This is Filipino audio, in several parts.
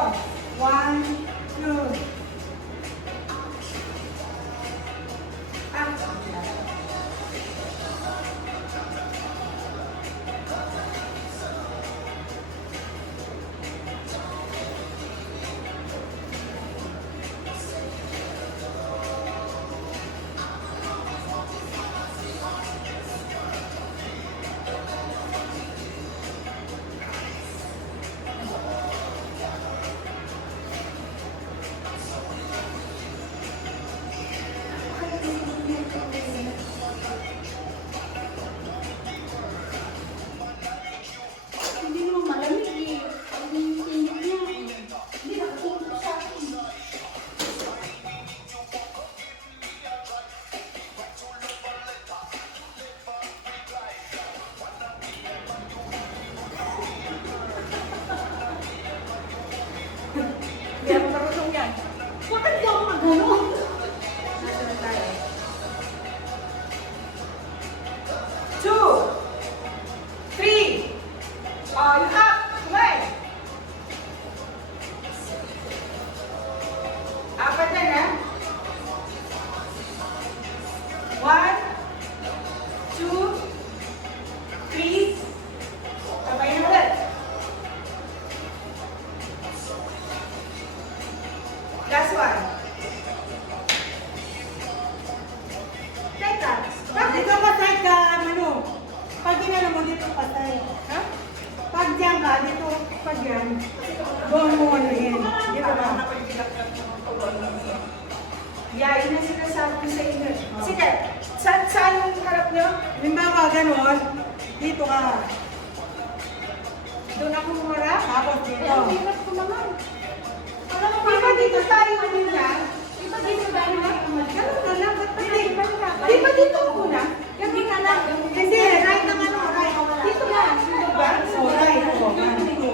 4. 1, 2. Up. Hindi naman malamig eh. Ang init niya. Hindi nakatulog sa akin. Hindi ako marunong yan. Bakit di ako magano'n? Nasa na tayo? 2, 3. Oh, you up. Kumay. Apat na na. 1, 2, 3. Sabay na ulit. Last one. Teka, bakit ka patay ka, ano? Pag ginano mo dito patay. Ha? Pag diyan ka, dito, pag yan, doon mo ano yan. Di ba ba? Yeah, yun ang sinasabi ko sa inyo. Sige, saan yung harap nyo? Halimbawa, gano'n, dito ka. Doon ako humarap? Tapos dito. Ang hirap ko naman. Alam mo, Di ba dito tayo muna? Di ba dito tayo na? Ganun na lang, ba't Hindi, hindi? di ba na? Di ba dito muna? Hindi ka na. Hindi, right ng ano, right. Dito na. Diba? So, right. O, ganito.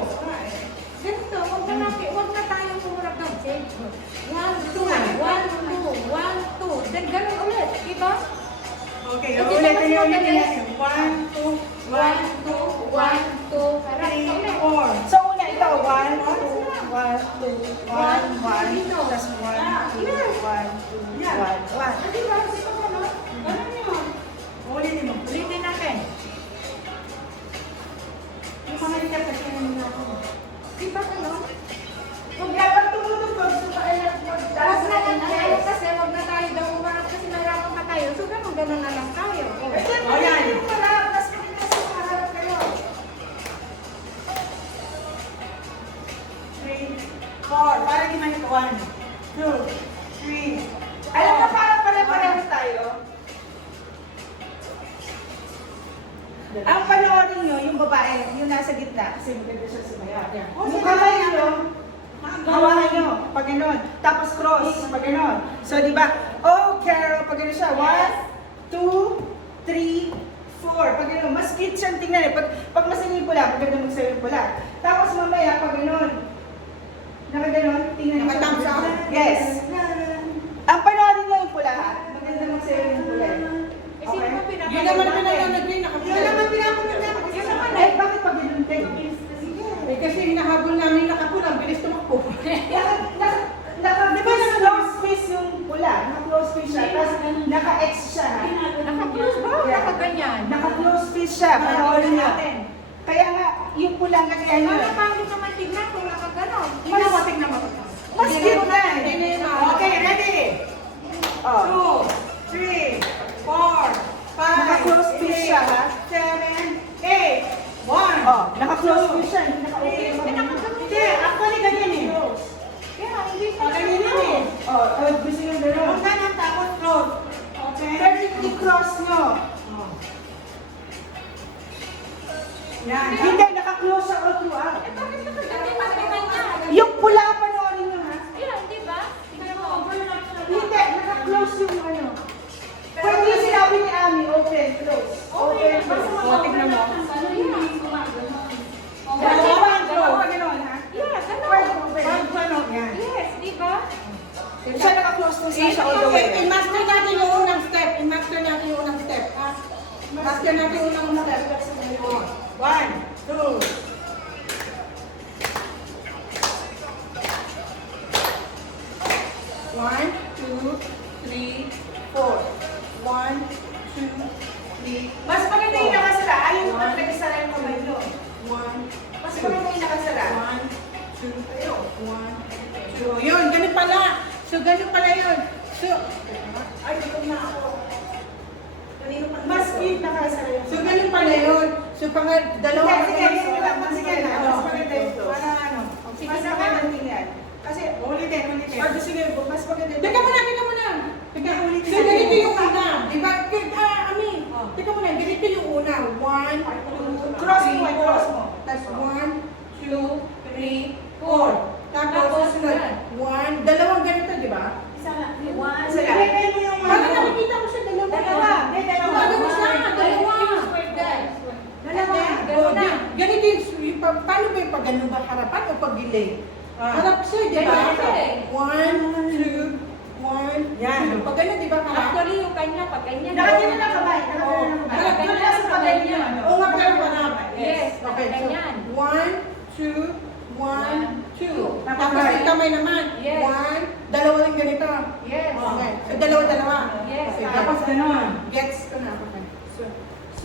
Ganito, huwag na tayong humurap ng change. 1, 2, 1, 2, 1, 2. Then ganun ulit, diba? Okay, Hindi ulitin ba mas natin. madalas? 1, 2, 1, 2, 1, 2. Harap ka 3, ulit. 4. So una ito, 1, 2, 1, 2, 1, 1, tapos 1, 2, 1, 2, 1, 1. Ah, diba? Dito ka na. Ganun yun. Ulitin mo. Ulitin natin. Yung mga hindi kasi namin ako. Diba ganun? Kung dapat tumutugtog sa kailan mo, Huwag na lang tayo kasi huwag na tayo daw umarap kasi nahirapan pa tayo. So ganun na lang tayo. O, yan. Yung marap, mas kasi sa harap kayo. 3, 4. Para di man ito. 1, 2, 3. Alam mo, parang pare-pareho tayo. Ang panoorin nyo, yung babae, yung nasa gitna, kasi maganda siya sumaya. Yung kamay nyo, hawakan nyo, pag gano'n. Tapos cross, pag gano'n. So, di ba? Oh, Carol, pag gano'n siya. 1, 2, 3, 4. Pag gano'n, mas cute siyang tingnan eh. Pag masaya yung pula, maganda magsayo yung pula. Tapos mamaya, pag gano'n, nakaganon, tingnan nyo. Naka-thumbs up? Yes. Ang panoorin nyo yung pula ha. Maganda magsayo yung pula. Eh, sino ba pinapanood Yun naman natin? pinananood yun. Yun naman pinapanood natin. Yun naman Eh, bakit pag gano'n kayo? Eh kasi hinahabol namin nakapula, ang bilis tumakbo. Naka-close face yung pula. Naka-close face siya. Tapos naka-X siya ha. Naka-close ba? O naka-ganyan? Naka-close face siya. Panoorin natin. Kaya nga, yung pula nga kaya nyo. Wala pangit naman tignan kung nakaganon. Tingnan mo, tingnan mo. Mas cute na eh. Hindi na yun. Okay, ready? Oh. 2, 3, 4, 5, Naka-close face siya ha. 7, 8, 1. Oh, naka-close face siya. Hindi naka-open. Hindi, actually ganyan eh. Kaya, hindi siya O, ganyan yun eh. Oh, gusto nyo gano'n. Kung ganyan tapos close. Okay? Pero i-cross nyo. Yan. Hindi, naka-close siya all throughout. Eh, bakit 1, 2, 3, 4. 1, 2, 3. Mas maganda yung nakasara. Ayaw mo pag nagsara yung kamay nyo. 1, Mas maganda yung nakasara. 1, 2, 1, 2. Yun, ganun pala. So, ganun pala yun. So, ay, ito na ako. Kanino pa? Mas yung nakasara yung So, ganun pala yun. So, dalawa. Sige, sige na. Mas maganda ito. Para ano? Mas maganda tingnan. Kasi, ulitin. Sige, mas maganda ito. Teka muna. Teka, Ulitin so, natin. ganito yung una. Diba? Ami, teka muna, ganito yung una. 1, 2, Cross mo, 3, cross 4. mo. Tapos 1, 2, 3, 4. Tapos, Tapos, susunod. 1, dalawang ganito, di ba? Isa lang. One. Isa lang. Ibigay mo yung Parang nakikita ko siya dalawa. Dalawa. Dalawa. Dalawa siya, dalawa. Dalawa. Oh, ganito yung, paano ba yung pag ganun ba? Harapan o pag gilid? Harap siya, di ba? Ganyan siya eh. 1, 2, 1, Yan. 2. Pag ganun, di ba? Harap? Actually, yung kanya, pag ganyan. Nakagano na kamay. Nakagano na sa pagay niyo. Oo nga, pero harap. Yes, Okay, so, ganyan. 1, 2, 1, 2. Tapos Kamay. yung kamay naman. Yes. 1, dalawa rin ganito. Yes. Okay. So, dalawa. Yes. Okay, Tapos gets. ganon. Gets ko na.